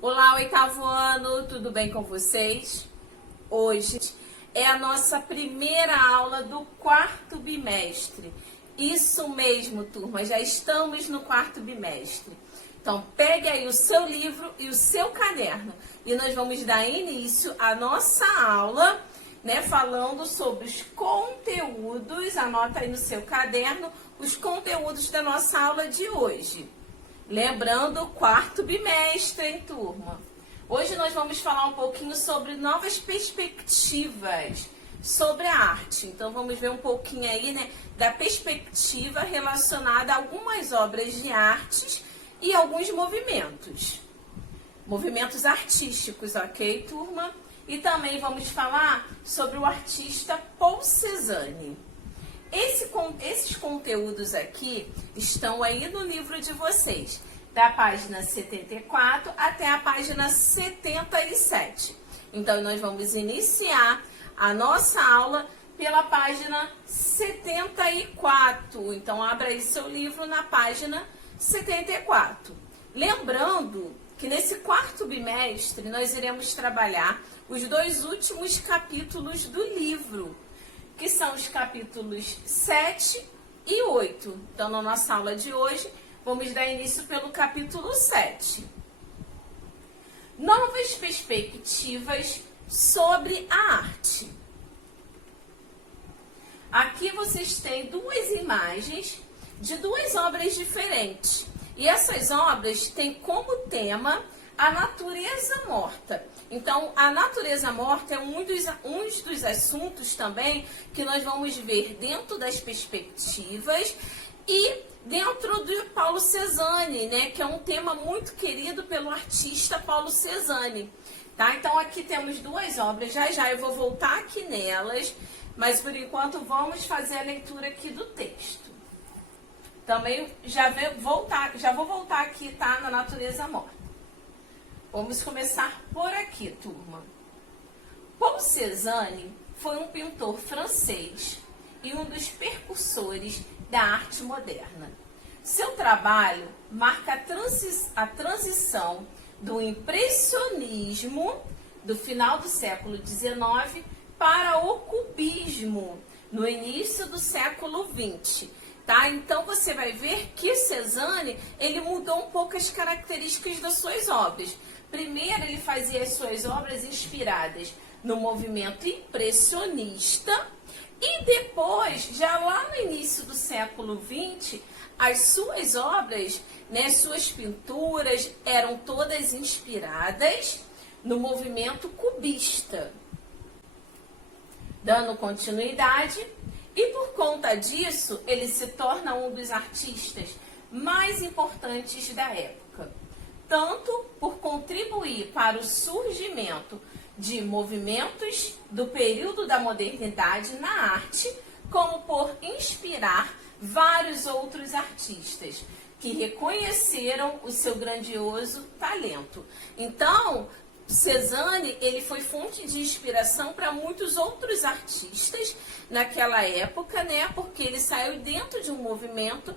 Olá, oitavo ano, tudo bem com vocês? Hoje é a nossa primeira aula do quarto bimestre. Isso mesmo, turma, já estamos no quarto bimestre. Então, pegue aí o seu livro e o seu caderno e nós vamos dar início à nossa aula, falando sobre os conteúdos, anota aí no seu caderno, os conteúdos da nossa aula de hoje. Lembrando o quarto bimestre, hein, turma? Hoje nós vamos falar um pouquinho sobre novas perspectivas sobre a arte. Então, vamos ver um pouquinho aí, da perspectiva relacionada a algumas obras de artes e alguns movimentos. Movimentos artísticos, ok, turma? E também vamos falar sobre o artista Paul Cézanne. Esses conteúdos aqui estão aí no livro de vocês, da página 74 até a página 77. Então, nós vamos iniciar a nossa aula pela página 74. Então, abra aí seu livro na página 74. Lembrando que nesse quarto bimestre nós iremos trabalhar os dois últimos capítulos do livro, que são os capítulos 7 e 8. Então, na nossa aula de hoje, vamos dar início pelo capítulo 7. Novas perspectivas sobre a arte. Aqui vocês têm duas imagens de duas obras diferentes. E essas obras têm como tema a natureza morta. Então, a natureza morta é um dos assuntos também que nós vamos ver dentro das perspectivas e dentro do Paulo Cézanne, que é um tema muito querido pelo artista Paulo Cézanne. Tá? Então, aqui temos duas obras, já eu vou voltar aqui nelas, mas por enquanto vamos fazer a leitura aqui do texto. Também já vou voltar aqui, tá? Na natureza morta. Vamos começar por aqui, turma. Paul Cézanne foi um pintor francês e um dos precursores da arte moderna. Seu trabalho marca a transição do impressionismo do final do século XIX para o cubismo no início do século XX. Tá? Então, você vai ver que Cézanne, ele mudou um pouco as características das suas obras. Primeiro, ele fazia as suas obras inspiradas no movimento impressionista e depois, já lá no início do século XX, as suas obras, suas pinturas eram todas inspiradas no movimento cubista. Dando continuidade, e por conta disso, ele se torna um dos artistas mais importantes da época, tanto por contribuir para o surgimento de movimentos do período da modernidade na arte, como por inspirar vários outros artistas que reconheceram o seu grandioso talento. Então, Cézanne, ele foi fonte de inspiração para muitos outros artistas naquela época, porque ele saiu dentro de um movimento,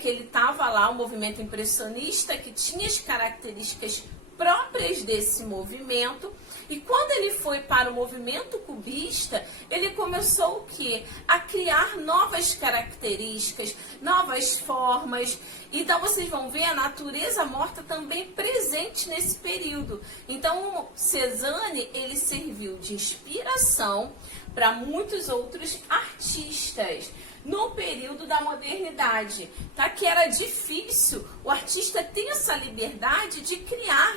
que ele estava lá, um movimento impressionista, que tinha as características próprias desse movimento. E quando ele foi para o movimento cubista, ele começou o quê? A criar novas características, novas formas. Então, vocês vão ver a natureza morta também presente nesse período. Então, Cézanne, ele serviu de inspiração para muitos outros artistas no período da modernidade, tá? Que era difícil o artista ter essa liberdade de criar,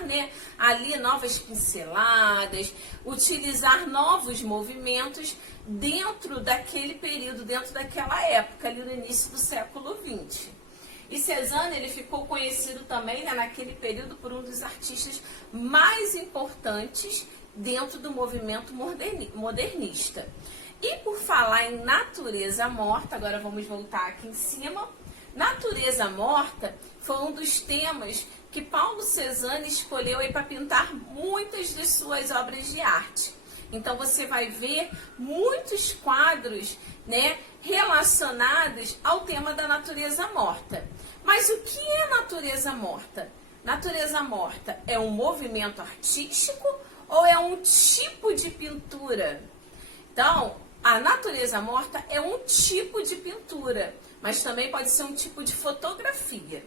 ali novas pinceladas, utilizar novos movimentos dentro daquele período, dentro daquela época, ali no início do século XX. E Cézanne, ele ficou conhecido também, naquele período, por um dos artistas mais importantes dentro do movimento modernista. E por falar em natureza morta, agora vamos voltar aqui em cima. Natureza morta foi um dos temas que Paulo Cézanne escolheu para pintar muitas de suas obras de arte. Então, você vai ver muitos quadros, relacionados ao tema da natureza morta. Mas o que é natureza morta? natureza morta é um movimento artístico ou é um tipo de pintura? Então, a natureza morta é um tipo de pintura, mas também pode ser um tipo de fotografia.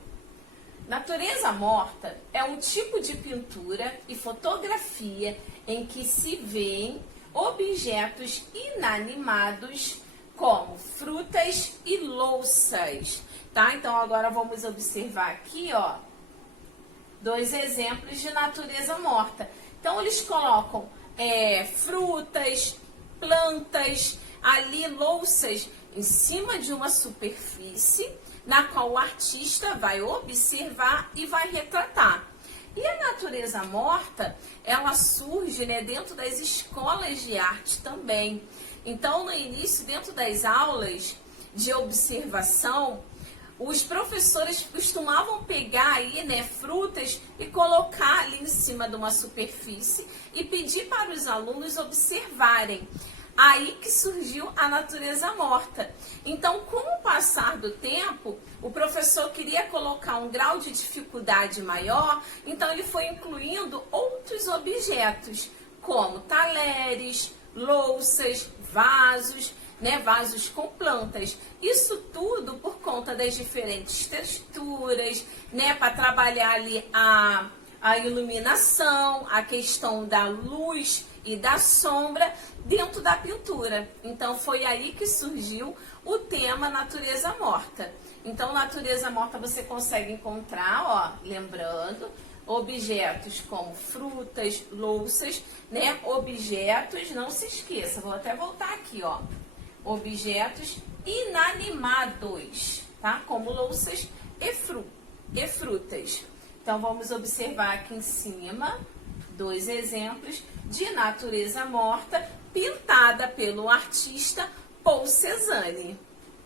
Natureza morta é um tipo de pintura e fotografia em que se vêem objetos inanimados como frutas e louças, tá? Então agora vamos observar aqui, ó, dois exemplos de natureza morta. Então eles colocam frutas, plantas, ali louças em cima de uma superfície na qual o artista vai observar e vai retratar. E a natureza morta, ela surge, né, dentro das escolas de arte também. Então, no início, dentro das aulas de observação, os professores costumavam pegar aí, né, frutas e colocar ali em cima de uma superfície e pedir para os alunos observarem. Aí que surgiu a natureza morta. Então, com o passar do tempo, o professor queria colocar um grau de dificuldade maior, então ele foi incluindo outros objetos, como talheres, louças, vasos, né, vasos com plantas. Isso tudo por conta das diferentes texturas, né, para trabalhar ali a iluminação, a questão da luz e da sombra dentro da pintura. Então foi aí que surgiu o tema natureza morta. Então natureza morta você consegue encontrar, ó, lembrando, objetos como frutas, louças, né? Objetos, não se esqueça, vou até voltar aqui, ó. Objetos inanimados, tá? Como louças e frutas. Então vamos observar aqui em cima dois exemplos de natureza morta pintada pelo artista Paul Cézanne.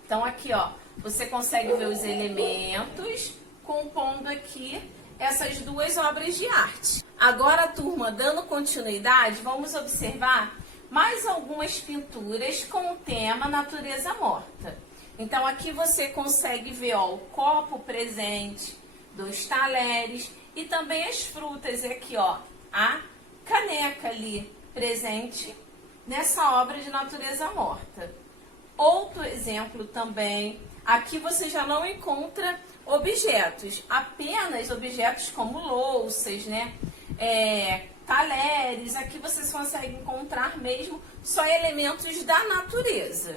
Então aqui, ó, você consegue ver os elementos compondo aqui essas duas obras de arte. Agora, turma, dando continuidade, vamos observar mais algumas pinturas com o tema natureza morta. Então aqui você consegue ver, ó, o copo presente, dois talheres e também as frutas. E aqui, ó, a caneca ali presente nessa obra de natureza morta. Outro exemplo também, aqui você já não encontra objetos, apenas objetos como louças, né? Talheres, aqui vocês conseguem encontrar mesmo só elementos da natureza.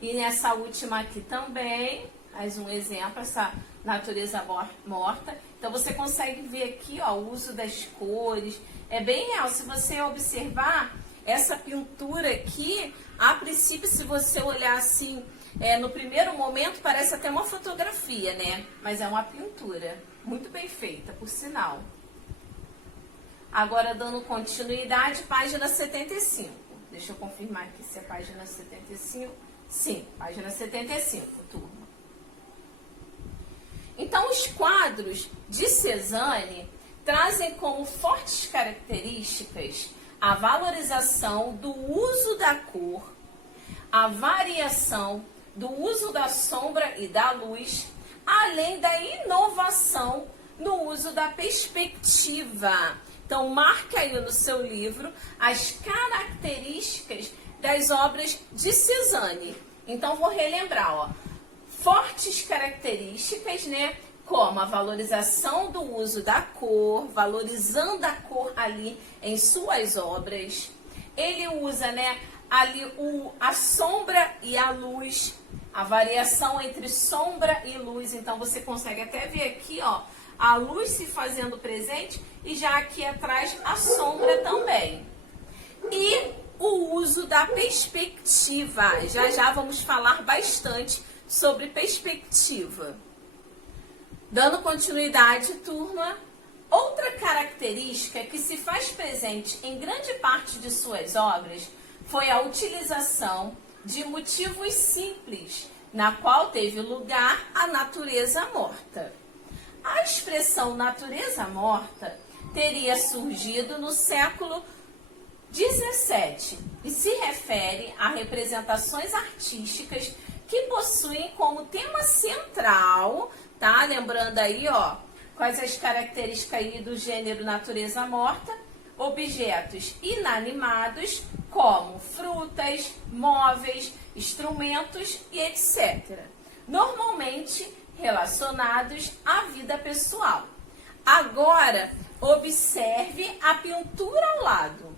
E nessa última aqui também, mais um exemplo, essa natureza morta. Então você consegue ver aqui, ó, o uso das cores. É bem real. Se você observar essa pintura aqui, a princípio, se você olhar assim, no primeiro momento parece até uma fotografia, né? Mas é uma pintura. Muito bem feita, por sinal. Agora, dando continuidade, página 75. Deixa eu confirmar aqui se é página 75. Sim, página 75, turma. Então, os quadros de Cézanne trazem como fortes características a valorização do uso da cor, a variação do uso da sombra e da luz, além da inovação no uso da perspectiva. Então, marque aí no seu livro as características das obras de Cézanne. Então, vou relembrar, ó. Fortes características, né? Como a valorização do uso da cor, valorizando a cor ali em suas obras. Ele usa, né, ali a sombra e a luz, a variação entre sombra e luz. Então você consegue até ver aqui, ó, a luz se fazendo presente e já aqui atrás a sombra também. E o uso da perspectiva. Já já vamos falar bastante sobre perspectiva. Dando continuidade, turma, outra característica que se faz presente em grande parte de suas obras foi a utilização de motivos simples, na qual teve lugar a natureza morta. A expressão natureza morta teria surgido no século XVII e se refere a representações artísticas que possuem como tema central tá? Lembrando aí, ó, quais as características aí do gênero natureza morta? Objetos inanimados, como frutas, móveis, instrumentos e etc. Normalmente relacionados à vida pessoal. Agora, observe a pintura ao lado.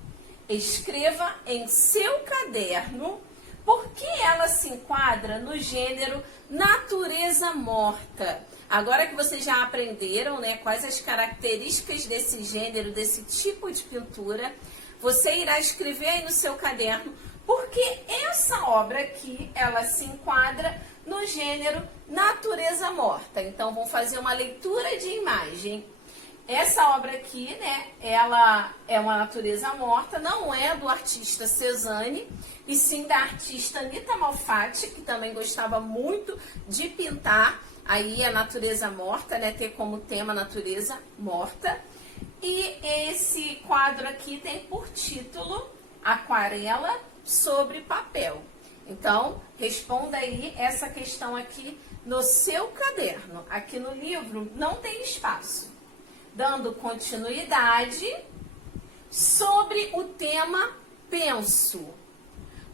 Escreva em seu caderno por que ela se enquadra no gênero natureza morta. Agora que vocês já aprenderam, né, quais as características desse gênero, desse tipo de pintura, você irá escrever aí no seu caderno porque essa obra aqui, ela se enquadra no gênero natureza morta. Então, vamos fazer uma leitura de imagem. Essa obra aqui, né, ela é uma natureza morta, não é do artista Cezanne, e sim da artista Anita Malfatti, que também gostava muito de pintar aí a natureza morta, né, ter como tema natureza morta. E esse quadro aqui tem por título Aquarela sobre Papel. Então, responda aí essa questão aqui no seu caderno. Aqui no livro não tem espaço. Dando continuidade sobre o tema penso.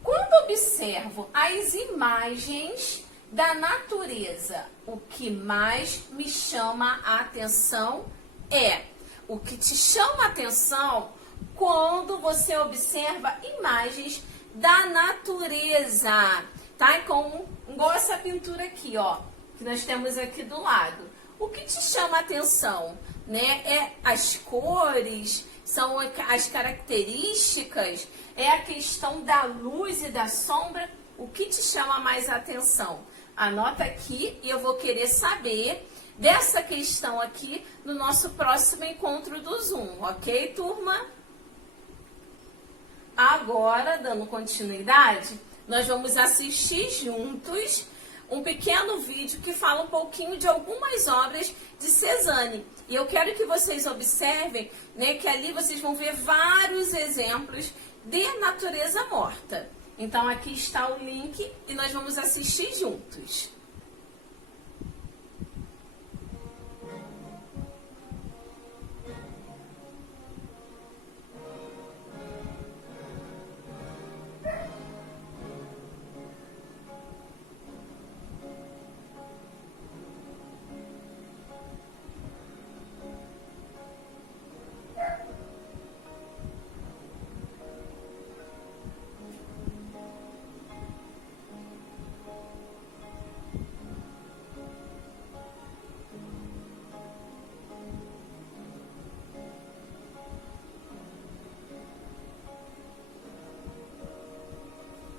Quando observo as imagens da natureza, o que mais me chama a atenção é o que te chama a atenção quando você observa imagens da natureza, tá? Igual essa pintura aqui, ó, que nós temos aqui do lado. O que te chama a atenção, né? É as cores, são as características, é a questão da luz e da sombra. O que te chama mais a atenção? Anota aqui e eu vou querer saber dessa questão aqui no nosso próximo encontro do Zoom, ok, turma? Agora, dando continuidade, nós vamos assistir juntos um pequeno vídeo que fala um pouquinho de algumas obras de Cezanne. E eu quero que vocês observem, né, que ali vocês vão ver vários exemplos de natureza morta. Então, aqui está o link e nós vamos assistir juntos.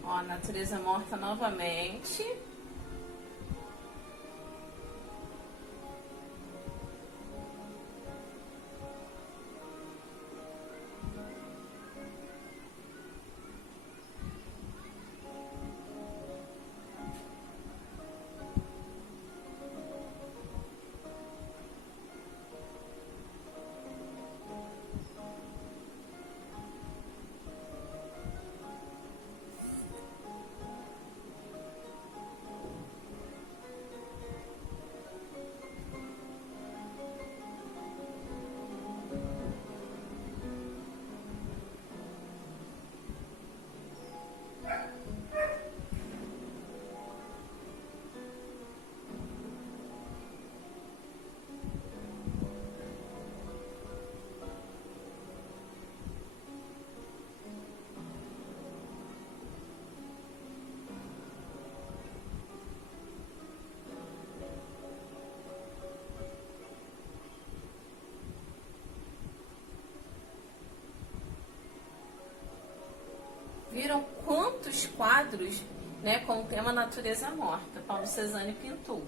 Ó, natureza morta novamente. Viram quantos quadros, né, com o tema natureza morta Paulo Cezanne pintou?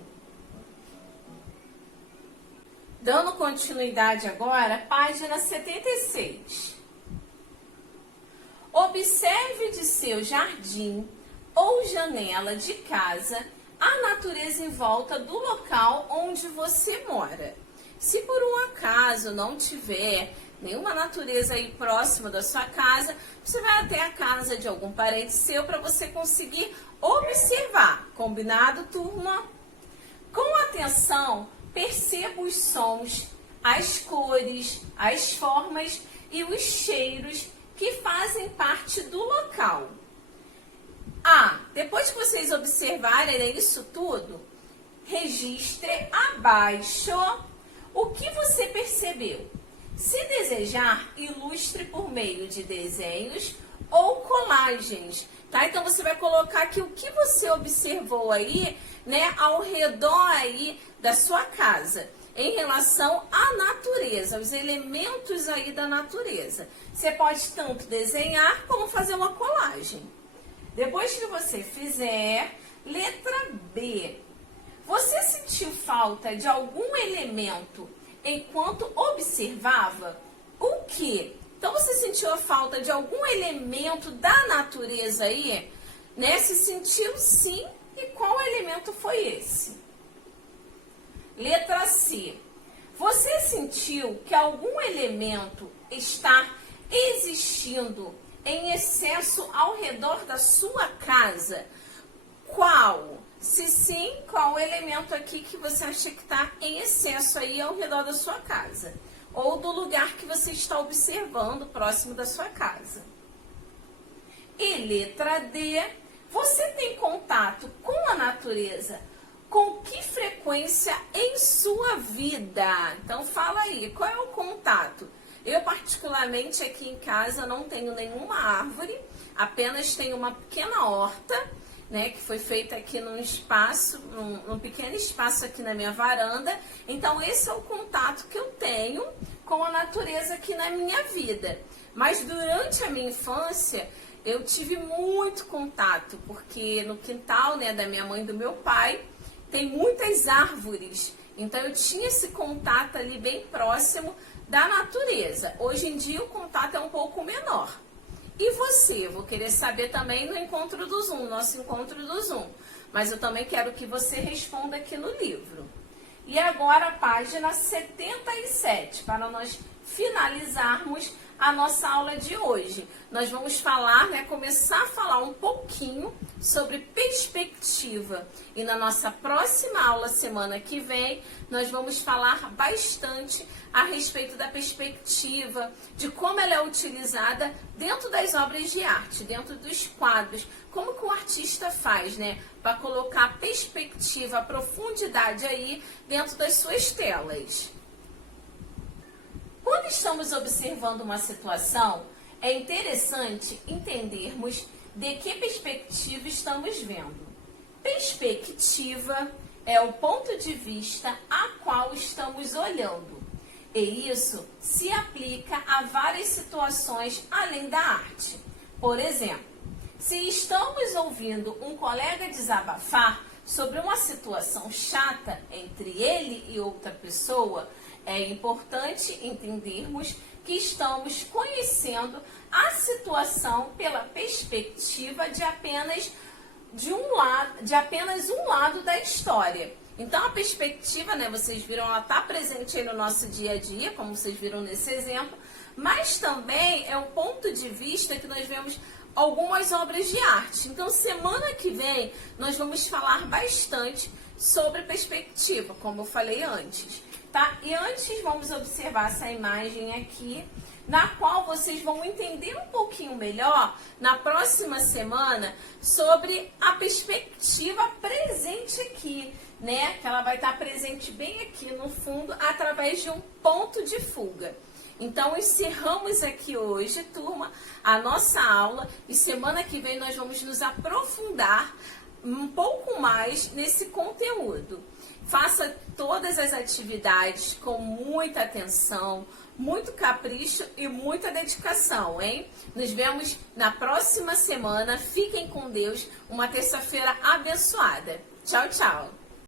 Dando continuidade agora, página 76. Observe de seu jardim ou janela de casa a natureza em volta do local onde você mora. Se por um acaso não tiver nenhuma natureza aí próxima da sua casa, você vai até a casa de algum parente seu para você conseguir observar. Combinado, turma? Com atenção, perceba os sons, as cores, as formas e os cheiros que fazem parte do local. Depois que vocês observarem isso tudo, registre abaixo o que você percebeu. Se desejar, ilustre por meio de desenhos ou colagens, tá? Então você vai colocar aqui o que você observou aí, né, ao redor aí da sua casa, em relação à natureza, os elementos aí da natureza. Você pode tanto desenhar como fazer uma colagem. Depois que você fizer, letra B. Você sentiu falta de algum elemento enquanto observava? O quê? Então, você sentiu a falta de algum elemento da natureza aí? Né? Se sentiu, sim. E qual elemento foi esse? Letra C. Você sentiu que algum elemento está existindo em excesso ao redor da sua casa? Qual? Se sim, qual o elemento aqui que você acha que está em excesso aí ao redor da sua casa? Ou do lugar que você está observando próximo da sua casa? E letra D, você tem contato com a natureza com que frequência em sua vida? Então fala aí, qual é o contato? Eu particularmente aqui em casa não tenho nenhuma árvore, apenas tenho uma pequena horta, né, que foi feita aqui num espaço, num pequeno espaço aqui na minha varanda. Então esse é o contato que eu tenho com a natureza aqui na minha vida. Mas durante a minha infância eu tive muito contato, porque no quintal, né, da minha mãe e do meu pai tem muitas árvores. Então eu tinha esse contato ali bem próximo da natureza. Hoje em dia o contato é um pouco menor. E você? Eu vou querer saber também no encontro do Zoom, nosso encontro do Zoom. Mas eu também quero que você responda aqui no livro. E agora a página 77, para nós finalizarmos a nossa aula de hoje. Nós vamos falar, né, começar a falar um pouquinho sobre perspectiva. E na nossa próxima aula, semana que vem, nós vamos falar bastante a respeito da perspectiva, de como ela é utilizada dentro das obras de arte, dentro dos quadros. Como que o artista faz, né, para colocar a perspectiva, a profundidade aí dentro das suas telas. Quando estamos observando uma situação, é interessante entendermos de que perspectiva estamos vendo. Perspectiva é o ponto de vista a qual estamos olhando. E isso se aplica a várias situações além da arte. Por exemplo, se estamos ouvindo um colega desabafar sobre uma situação chata entre ele e outra pessoa, é importante entendermos que estamos conhecendo a situação pela perspectiva de apenas um lado da história. Então a perspectiva, né, vocês viram, ela está presente aí no nosso dia a dia, como vocês viram nesse exemplo, mas também é um ponto de vista que nós vemos algumas obras de arte. Então semana que vem nós vamos falar bastante sobre perspectiva, como eu falei antes. Tá? E antes vamos observar essa imagem aqui, na qual vocês vão entender um pouquinho melhor na próxima semana sobre a perspectiva presente aqui, né? Que ela vai estar presente bem aqui no fundo através de um ponto de fuga. Então encerramos aqui hoje, turma, a nossa aula e semana que vem nós vamos nos aprofundar um pouco mais nesse conteúdo. Faça todas as atividades com muita atenção, muito capricho e muita dedicação, hein? Nos vemos na próxima semana. Fiquem com Deus. Uma terça-feira abençoada. Tchau, tchau.